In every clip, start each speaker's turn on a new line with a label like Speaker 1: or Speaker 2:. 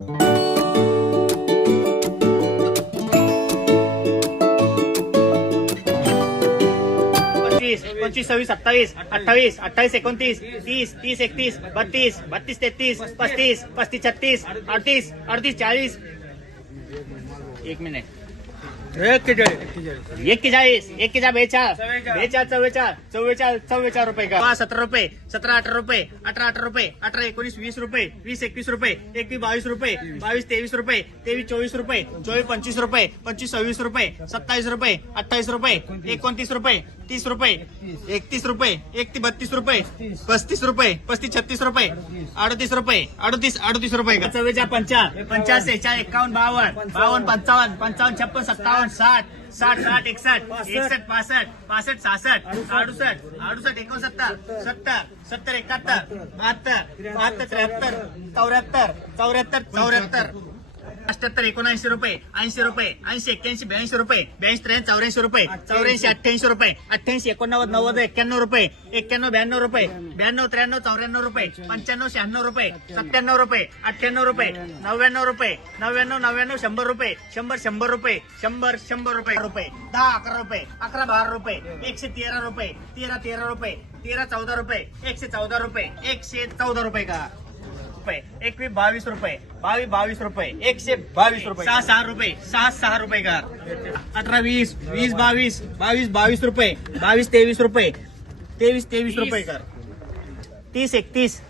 Speaker 1: पंचवीस पंचवीस सव्वीस सत्तावीस अठ्ठावीस अठ्ठावीस एकोणतीस तीस तीस एकतीस बत्तीस बत्तीस तेहतीस पस्तीस पस्तीस छत्तीस अडतीस अडतीस चाळीस. एक मिनिट. एक्केचाळीस. एक्केचाळ बेचाळ बेचाळ चव्वेचाळ चव्वेचाळ चव्वेचाळ रुपये का? सतरा रुपये. सतरा अठरा रुपये. अठरा अठरा रुपये. अठरा एकोणीस वीस रुपये. वीस एकवीस रुपये. एकवीस बावीस रुपये. बावीस तेवीस रुपये. तेवीस चोवीस रुपये. चोवीस पंचवीस रुपये. पंचवीस सव्वीस रुपये. सत्तावीस रुपये. अठ्ठावीस रुपये. एकोणतीस रुपये. तीस रुपये. एकतीस रुपये. एकतीस बत्तीस रुपये. पस्तीस रुपये. पस्तीस छत्तीस रुपये. अडतीस रुपये. अडतीस अडतीस रुपये का? चव्वेचाळ पंचा पंच्याऐंशी चार एकावन्न बावन्न. बावन्न पंचावन्न. पंचावन्न छप्पन सत्तावन्न. साठ साठ साठ एकसष्ट एकसष्ट पासष्ट पासष्ट सहासष्ट अडुसष्ट. अडुसष्ट एकोणसत्तर सत्तर. सत्तर एकाहत्तर बहात्तर बहात्तर त्र्याहत्तर चौऱ्याहत्तर चौऱ्याहत्तर चौऱ्याहत्तर. अठ्याहत्तर एकोणऐंशी रुपये ऐंशी रुपये ऐंशी एक्क्याऐंशी ब्याऐंशी रुपये ब्याऐंशी त्र्याऐंशी चौऱ्याऐंशी रुपये चौऱ्याऐंशी अठ्ठ्याऐंशी रुपये अठ्ठ्याऐंशी एकोणनव्वद नव्वद एक्क्याण्णव रुपये एक्क्याण्णव ब्याण्णव रुपये ब्याण्णव त्र्याण्णव चौऱ्याण्णव रुपये पंच्याण्णव शहाण्णव रुपये सत्त्याण्णव रुपये अठ्ठ्याण्णव रुपये नव्याण्णव रुपये नव्याण्णव नव्याण्णव शंभर रुपये शंभर शंभर रुपये शंभर शंभर रुपये रुपये दहा अकरा रुपये अकरा बारा रुपये एकशे तेरा रुपये तेरा तेरा रुपये तेरा चौदा रुपये एकशे चौदा रुपये एकशे चौदा रुपये का? रुपये एकवीस बावीस रुपये बावीस बावीस रुपये एकशे बावीस रुपये. सहा सहा रुपये सहा सहा रुपये का. अठरा वीस वीस बावीस बावीस बावीस रुपये बावीस तेवीस रुपये तेवीस तेवीस रुपये कर. तीस एकतीस.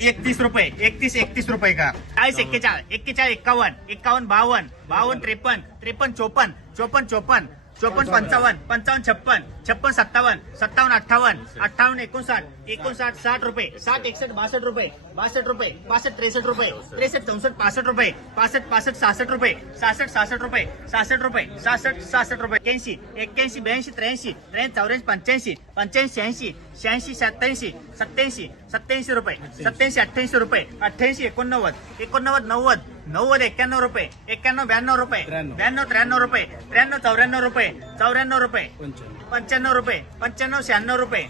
Speaker 1: एकतीस रुपये एकतीस एकतीस रुपये का. चाळीस एक्केचाळ एक्केचाळ एकावन्न एकावन्न बावन्न बावन्न त्रेपन्न त्रेपन्न चोपन्न चोपन्न चोपन्न. चोपन्न पंचावन्न पंचावन्न छप्पन छप्पन सत्तावन्न सत्तावन्न अठ्ठावन्न अठ्ठावन्न एकोणसाठ एकोणसाठ साठ रुपये साठ एकसष्ट बासष्ट रुपये बासष्ट रुपये बासष्ट त्रेसष्ट रुपये त्रेसष्ट चौसष्ट पासष्ट रुपये पासष्ट पासष्ट सहासष्ट रुपये सहासष्ट सहासष्ट रुपये सहासष्ट रुपये सहासष्ट सहासष्ट रुपये एक्याऐंशी एक्क्याऐंशी ब्याऐंशी त्र्याऐंशी त्र्याऐंशी चौऱ्याऐंशी पंच्याऐंशी पंच्याऐंशी शहाऐंशी शहाऐंशी सत्याऐंशी सत्याऐंशी सत्याऐंशी रुपये सत्याऐंशी अठ्ठ्याऐंशी रुपये अठ्ठ्याऐंशी एकोणनव्वद एकोणनव्वद नव्वद नव्वद एक्क्याण्णव रुपये एक्क्याण्णव ब्याण्णव रुपये ब्याण्णव त्र्याण्णव रुपये त्र्याण्णव चौऱ्याण्णव रुपये चौऱ्याण्णव रुपये पंच्याण्णव. रुपये पंच्याण्णव शहाण्णव रुपये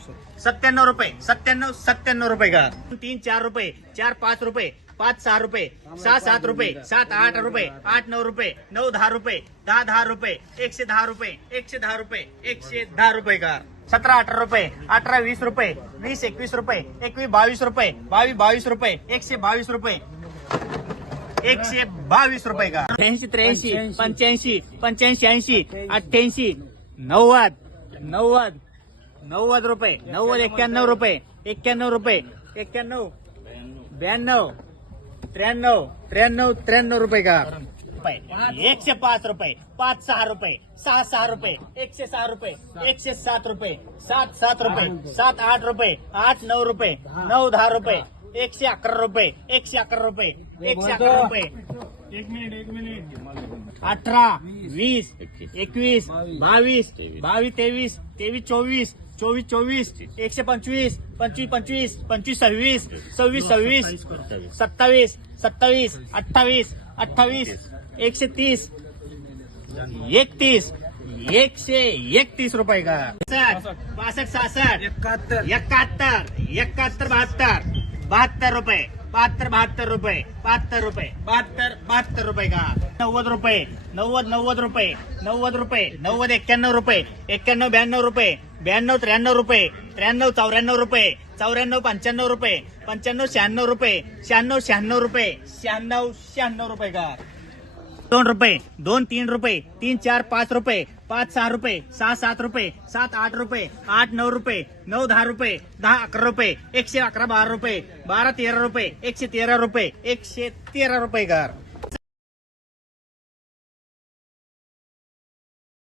Speaker 1: सत्त्याण्णव रुपये सत्त्याण्णव सत्त्याण्णव रुपये का तीन चार रुपये चार पाच रुपये पाच सहा रुपये सहा सात रुपये सात आठ रुपये आठ नऊ रुपये नऊ दहा रुपये दहा दहा रुपये एकशे दहा रुपये एकशे दहा रुपये एकशे दहा रुपये का सतरा अठरा रुपये अठरा वीस रुपये वीस एकवीस रुपये एकवीस बावीस रुपये बावीस बावीस रुपये एकशे बावीस रुपये. एकशे बावीस रुपये का. त्र्याऐंशी त्र्याऐंशी पंच्याऐंशी पंच्याऐंशी ऐंशी अठ्ठ्याऐंशी नव्वद नव्वद नव्वद रुपये नव्वद एक्क्याण्णव रुपये एक्क्याण्णव रुपये एक्क्याण्णव ब्याण्णव त्र्याण्णव त्र्याण्णव त्र्याण्णव रुपये का? रुपये. एकशे पाच रुपये पाच सहा रुपये सहा सहा रुपये एकशे सहा रुपये एकशे सात रुपये सात सात रुपये सात आठ रुपये आठ नऊ रुपये नऊ दहा रुपये एकशे अकरा रुपये एकशे अकरा रुपये एकशे अकरा रुपये.
Speaker 2: एक मिनिट एक मिनिट.
Speaker 1: अठरा वीस. एकवीस. बावीस. बावीस तेवीस. तेवीस चोवीस चोवीस चोवीस एकशे पंचवीस पंचवीस पंचवीस पंचवीस सव्वीस सव्वीस सव्वीस सत्तावीस सत्तावीस अठ्ठावीस अठ्ठावीस एकशे तीस एकतीस एकशे एकतीस रुपये का? बासष्ट सहासष्ट
Speaker 2: एकाहत्तर.
Speaker 1: एकाहत्तर एकाहत्तर बहात्तर. बहात्तर रुपये बहात्तर बहात्तर रुपये बहात्तर रुपये बहात्तर बहात्तर रुपये का? नव्वद रुपये नव्वद नव्वद रुपये नव्वद रुपये नव्वद एक्क्याण्णव रुपये एक्क्याण्णव ब्याण्णव रुपये ब्याण्णव त्र्याण्णव रुपये त्र्याण्णव चौऱ्याण्णव रुपये चौऱ्याण्णव पंच्याण्णव रुपये पंच्याण्णव शहाण्णव रुपये शहाण्णव शहाण्णव रुपये शहाण्णव शहाण्णव रुपये का? दोन रुपये दोन तीन रुपये तीन चार पाच रुपये पाच सहा रुपये सहा सात रुपये सात आठ रुपये आठ नऊ रुपये नऊ दहा रुपये दहा अकरा रुपये एकशे अकरा बारा रुपये बारा तेरा रुपये एकशे तेरा रुपये एकशे तेरा रुपये घर.